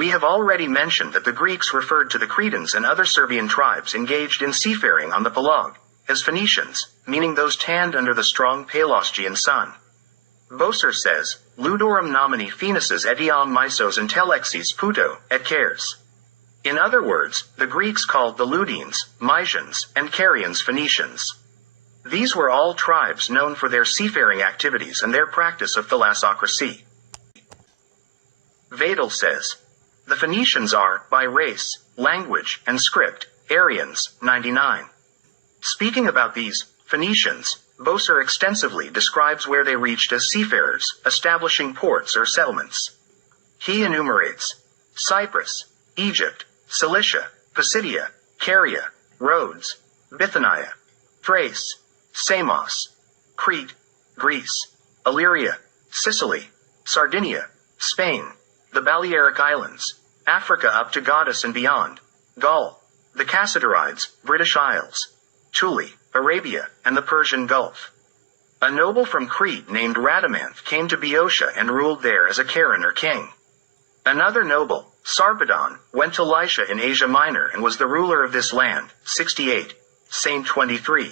We have already mentioned that the Greeks referred to the Cretans and other Serbian tribes engaged in seafaring on the Pelog as Phoenicians, meaning those tanned under the strong Pelasgian sun. Boser says, Ludorum nomini Phoenices etiam mysos intelexis puto, et cares. In other words, the Greeks called the Ludines, Mysians, and Carians Phoenicians. These were all tribes known for their seafaring activities and their practice of thalassocracy. Vadel says, the Phoenicians are, by race, language, and script, Aryans, 99. Speaking about these Phoenicians, Boser extensively describes where they reached as seafarers, establishing ports or settlements. He enumerates Cyprus, Egypt, Cilicia, Pisidia, Caria, Rhodes, Bithynia, Thrace, Samos, Crete, Greece, Illyria, Sicily, Sardinia, Spain, the Balearic Islands, Africa up to Gades and beyond, Gaul, the Cassiderides, British Isles, Thule, Arabia, and the Persian Gulf. A noble from Crete named Rhadamanth came to Boeotia and ruled there as a Charon or king. Another noble, Sarpedon, went to Lycia in Asia Minor and was the ruler of this land, 68, Saint 23.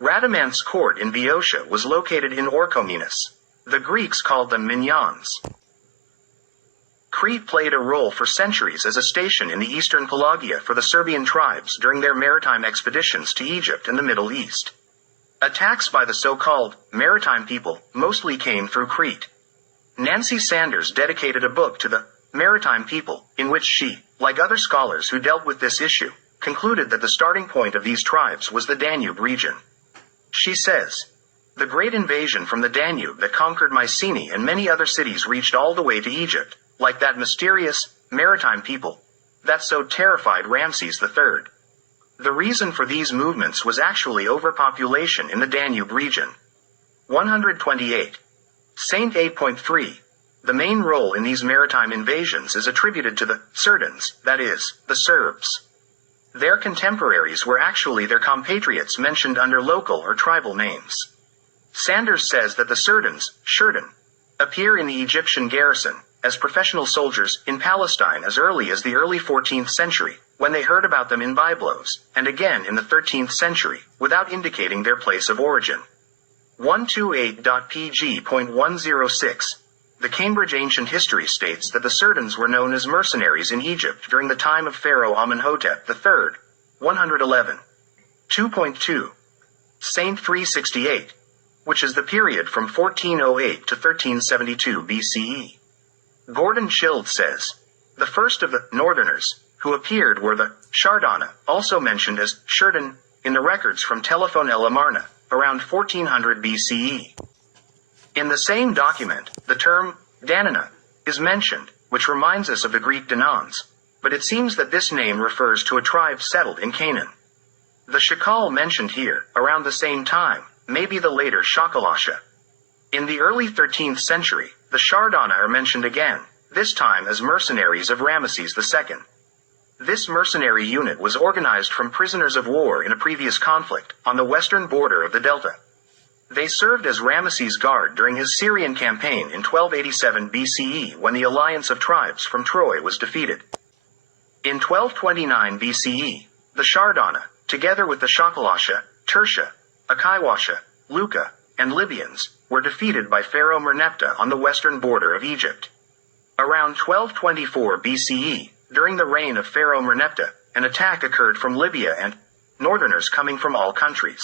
Rhadamanth's court in Boeotia was located in Orchomenus. The Greeks called them Minyons. Crete played a role for centuries as a station in the eastern Pelagia for the Serbian tribes during their maritime expeditions to Egypt and the Middle East. Attacks by the so-called maritime people mostly came through Crete. Nancy Sanders dedicated a book to the maritime people, in which she, like other scholars who dealt with this issue, concluded that the starting point of these tribes was the Danube region. She says, the great invasion from the Danube that conquered Mycenae and many other cities reached all the way to Egypt, like that mysterious, maritime people, that so terrified Ramses III. The reason for these movements was actually overpopulation in the Danube region. 128. Saint 8.3. The main role in these maritime invasions is attributed to the Sardans, that is, the Serbs. Their contemporaries were actually their compatriots mentioned under local or tribal names. Sanders says that the Sardans, Shurdan, appear in the Egyptian garrison, as professional soldiers, in Palestine as early as the early 14th century, when they heard about them in Byblos, and again in the 13th century, without indicating their place of origin. 128.pg.106. The Cambridge Ancient History states that the Sardans were known as mercenaries in Egypt during the time of Pharaoh Amenhotep III. 111. 2.2. Saint 368, which is the period from 1408 to 1372 BCE. Gordon Childe says, the first of the northerners who appeared were the Shardana, also mentioned as Shurdan, in the records from Telephone El Amarna, around 1400 BCE. In the same document, the term Danana is mentioned, which reminds us of the Greek Danons, but it seems that this name refers to a tribe settled in Canaan. The Shakal mentioned here, around the same time, may be the later Shakalasha. In the early 13th century, the Shardana are mentioned again, this time as mercenaries of Ramesses II. This mercenary unit was organized from prisoners of war in a previous conflict, on the western border of the Delta. They served as Ramesses' guard during his Syrian campaign in 1287 BCE when the alliance of tribes from Troy was defeated. In 1229 BCE, the Shardana, together with the Shakalasha, Tertia, Akaiwasha, Luca, and Libyans, were defeated by Pharaoh Merneptah on the western border of Egypt. Around 1224 BCE, during the reign of Pharaoh Merneptah, an attack occurred from Libya and northerners coming from all countries.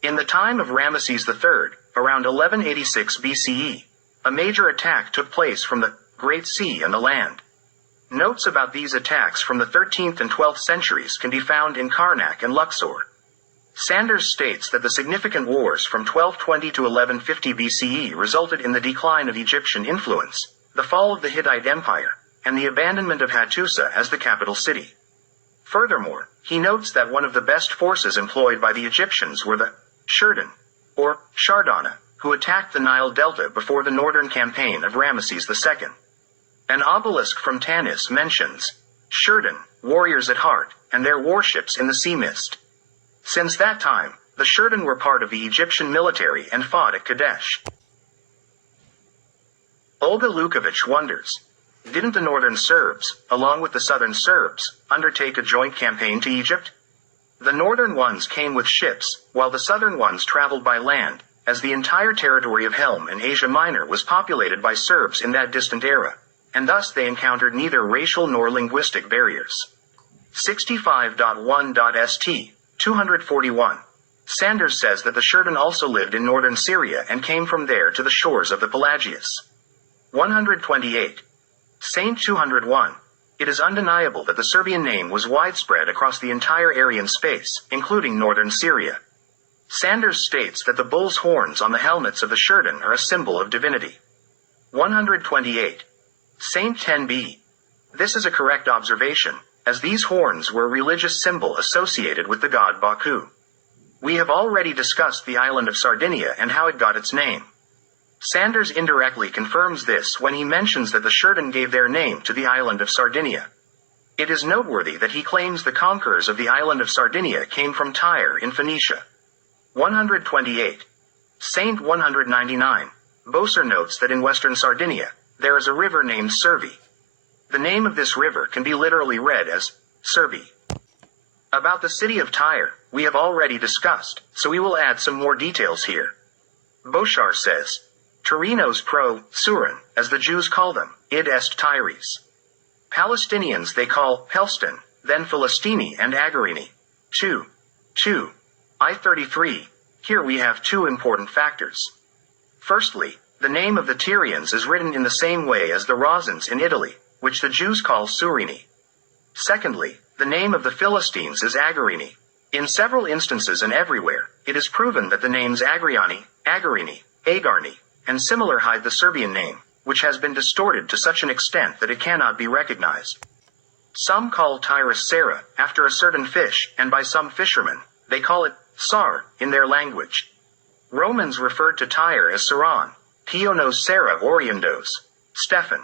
In the time of Ramesses III, around 1186 BCE, a major attack took place from the Great Sea and the land. Notes about these attacks from the 13th and 12th centuries can be found in Karnak and Luxor. Sanders states that the significant wars from 1220 to 1150 BCE resulted in the decline of Egyptian influence, the fall of the Hittite Empire, and the abandonment of Hattusa as the capital city. Furthermore, he notes that one of the best forces employed by the Egyptians were the Shurdan, or Shardana, who attacked the Nile Delta before the northern campaign of Ramesses II. An obelisk from Tanis mentions Shurdan, warriors at heart, and their warships in the sea mist. Since that time, the Shurdan were part of the Egyptian military and fought at Kadesh. Olga Lukovich wonders, Didn't the northern Serbs, along with the southern Serbs, undertake a joint campaign to Egypt? The northern ones came with ships, while the southern ones traveled by land, as the entire territory of Helm and Asia Minor was populated by Serbs in that distant era, and thus they encountered neither racial nor linguistic barriers. 65.1.st. 241. Sanders says that the Shurden also lived in northern Syria and came from there to the shores of the Pelagius. 128. Saint 201. It is undeniable that the Serbian name was widespread across the entire Aryan space, including northern Syria. Sanders states that the bull's horns on the helmets of the Shurden are a symbol of divinity. 128. Saint 10b. This is a correct observation, as these horns were a religious symbol associated with the god Baku. We have already discussed the island of Sardinia and how it got its name. Sanders indirectly confirms this when he mentions that the Shurden gave their name to the island of Sardinia. It is noteworthy that he claims the conquerors of the island of Sardinia came from Tyre in Phoenicia. 128. Saint 199. Boser notes that in western Sardinia, there is a river named Servi. The name of this river can be literally read as Serbi. About the city of Tyre, we have already discussed, so we will add some more details here. Boshar says, Tyrinos pro Surin, as the Jews call them, id est Tyres. Palestinians they call Pelstin, then Philistini and Agarini. 2. I-33. Here we have two important factors. Firstly, the name of the Tyrians is written in the same way as the Razans in Italy, which the Jews call Surini. Secondly, the name of the Philistines is Agarini. In several instances and everywhere, it is proven that the names Agriani, Agarini, Agarni, and similar hide the Serbian name, which has been distorted to such an extent that it cannot be recognized. Some call Tyrus Sarah, after a certain fish, and by some fishermen, they call it Sar, in their language. Romans referred to Tyre as Saran, Pionos Sarah Oriendos, Stephan,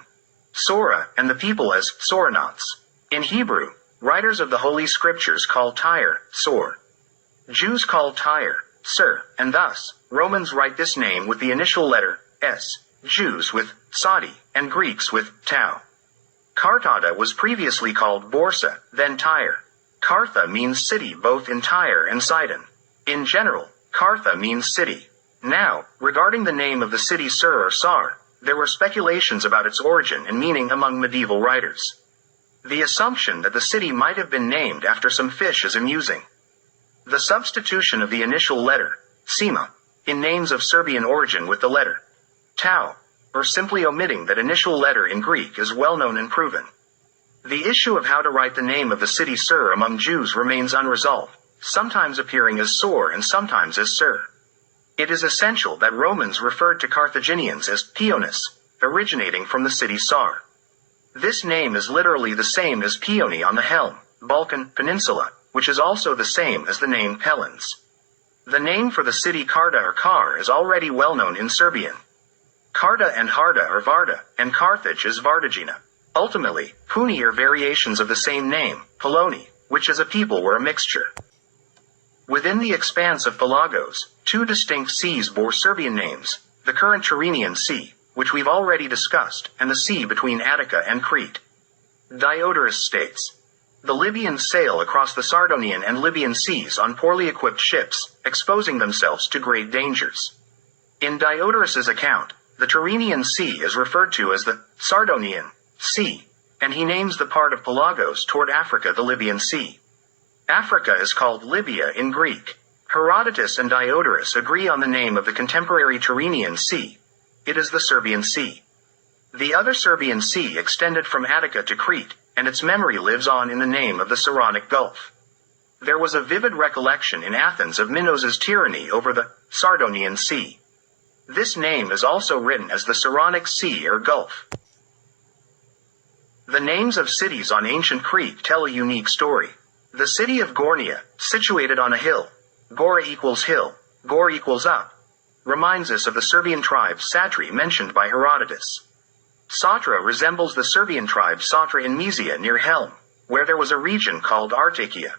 Sora, and the people as Soranots. In Hebrew, writers of the Holy Scriptures call Tyre, Sor. Jews call Tyre, Sir, and thus, Romans write this name with the initial letter, S, Jews with Sadi, and Greeks with Tau. Carthada was previously called Borsa, then Tyre. Cartha means city both in Tyre and Sidon. In general, Cartha means city. Now, regarding the name of the city Sur or Sar, there were speculations about its origin and meaning among medieval writers. The assumption that the city might have been named after some fish is amusing. The substitution of the initial letter, Sima, in names of Serbian origin with the letter Tau, or simply omitting that initial letter in Greek is well known and proven. The issue of how to write the name of the city Sur among Jews remains unresolved, sometimes appearing as Sor and sometimes as Sir. It is essential that Romans referred to Carthaginians as Pionis, originating from the city Sar. This name is literally the same as Peony on the Helm, Balkan Peninsula, which is also the same as the name Pelons. The name for the city Karda or Kar is already well known in Serbian. Karda and Harda are Varda, and Carthage is Vardagina. Ultimately, Puni are variations of the same name, Poloni, which as a people were a mixture. Within the expanse of Pelagos, two distinct seas bore Serbian names, the current Tyrrhenian Sea, which we've already discussed, and the sea between Attica and Crete. Diodorus states, the Libyans sail across the Sardonian and Libyan seas on poorly equipped ships, exposing themselves to great dangers. In Diodorus's account, the Tyrrhenian Sea is referred to as the Sardonian Sea, and he names the part of Pelagos toward Africa the Libyan Sea. Africa is called Libya in Greek. Herodotus and Diodorus agree on the name of the contemporary Tyrrhenian Sea. It is the Serbian Sea. The other Serbian Sea extended from Attica to Crete, and its memory lives on in the name of the Saronic Gulf. There was a vivid recollection in Athens of Minos's tyranny over the Sardonian Sea. This name is also written as the Saronic Sea or Gulf. The names of cities on ancient Crete tell a unique story. The city of Gornia, situated on a hill, Gora equals hill, Gor equals up, reminds us of the Serbian tribe Satri mentioned by Herodotus. Satra resembles the Serbian tribe Satra in Mysia near Helm, where there was a region called Artakia.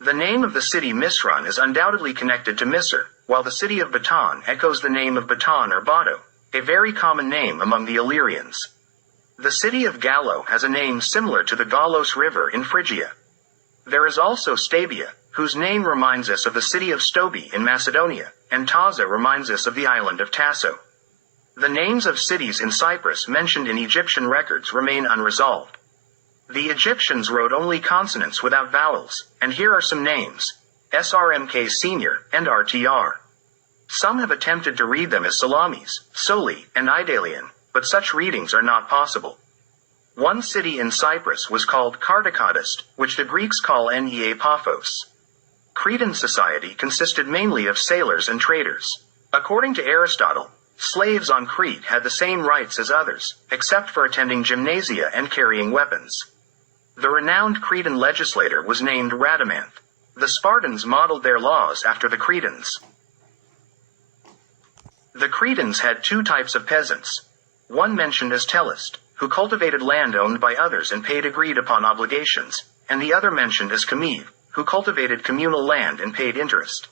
The name of the city Misran is undoubtedly connected to Misr, while the city of Baton echoes the name of Baton or Bato, a very common name among the Illyrians. The city of Gallo has a name similar to the Gallos River in Phrygia. There is also Stabia, whose name reminds us of the city of Stobi in Macedonia, and Taza reminds us of the island of Tasso. The names of cities in Cyprus mentioned in Egyptian records remain unresolved. The Egyptians wrote only consonants without vowels, and here are some names: Srmk Senior and RTR. Some have attempted to read them as Salamis, Soli, and Idalian, but such readings are not possible. One city in Cyprus was called Cartacadist, which the Greeks call Nea Paphos. Cretan society consisted mainly of sailors and traders. According to Aristotle, slaves on Crete had the same rights as others, except for attending gymnasia and carrying weapons. The renowned Cretan legislator was named Rhadamanth. The Spartans modeled their laws after the Cretans. The Cretans had two types of peasants. One mentioned as Tellist, who cultivated land owned by others and paid agreed-upon obligations, and the other mentioned as Kamiv, who cultivated communal land and paid interest.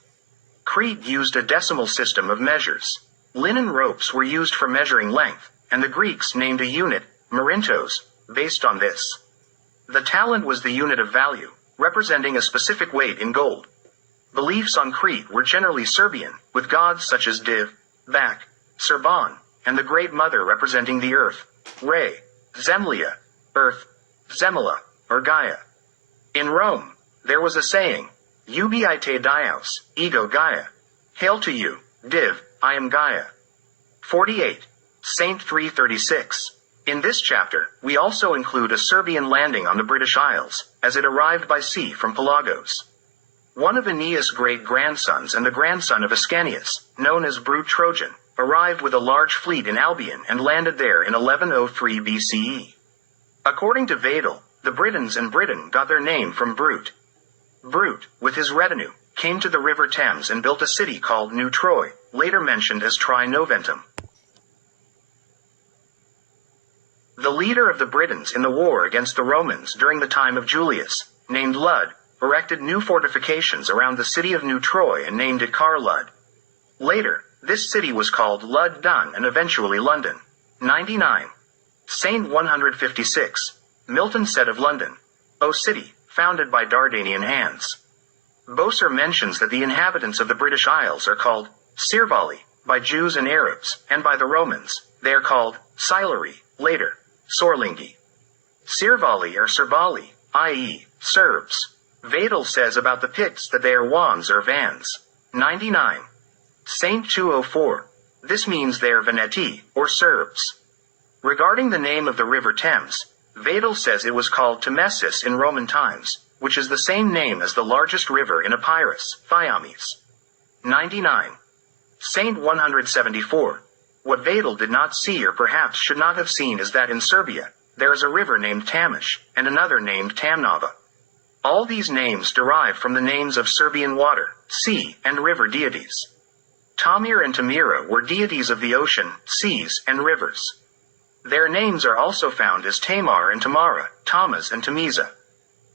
Crete used a decimal system of measures. Linen ropes were used for measuring length, and the Greeks named a unit, Marintos, based on this. The talent was the unit of value, representing a specific weight in gold. Beliefs on Crete were generally Serbian, with gods such as Div, Bak, Serban, and the Great Mother representing the earth, Re, Zemlia, earth, Zemela, or Gaia. In Rome, there was a saying, Ubiite Dios, ego Gaia. Hail to you, Div, I am Gaia. 48. Saint 336. In this chapter, we also include a Serbian landing on the British Isles, as it arrived by sea from Pelagos. One of Aeneas' great-grandsons and the grandson of Ascanius, known as Brute Trojan, arrived with a large fleet in Albion and landed there in 1103 BCE. According to Vadel, the Britons and Britain got their name from Brute. Brute, with his retinue, came to the river Thames and built a city called New Troy, later mentioned as Trinoventum. The leader of the Britons in the war against the Romans during the time of Julius, named Lud, erected new fortifications around the city of New Troy and named it Car Lud. Later, this city was called Lud Dun and eventually London. 99. Saint 156. Milton said of London, O city, founded by Dardanian hands. Boser mentions that the inhabitants of the British Isles are called Sirvali by Jews and Arabs, and by the Romans, they are called Siluri, later, Sorlingi. Sirvali or Serbali, i.e., Serbs. Vadel says about the Picts that they are Wans or Vans. 99. Saint 204. This means they are Veneti, or Serbs. Regarding the name of the river Thames, Vadel says it was called Temesis in Roman times, which is the same name as the largest river in Epirus, Thyamis. 99. Saint 174. What Vadel did not see or perhaps should not have seen is that in Serbia, there is a river named Tamish, and another named Tamnava. All these names derive from the names of Serbian water, sea, and river deities. Tamir and Tamira were deities of the ocean, seas, and rivers. Their names are also found as Tamar and Tamara, Tamas and Tamiza.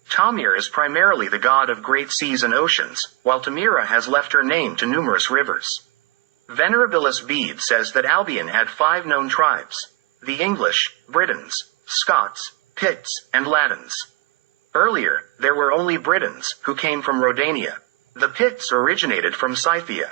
Tamir is primarily the god of great seas and oceans, while Tamira has left her name to numerous rivers. Venerabilis Bede says that Albion had 5 known tribes: the English, Britons, Scots, Picts, and Latins. Earlier, there were only Britons, who came from Rhodania. The Picts originated from Scythia.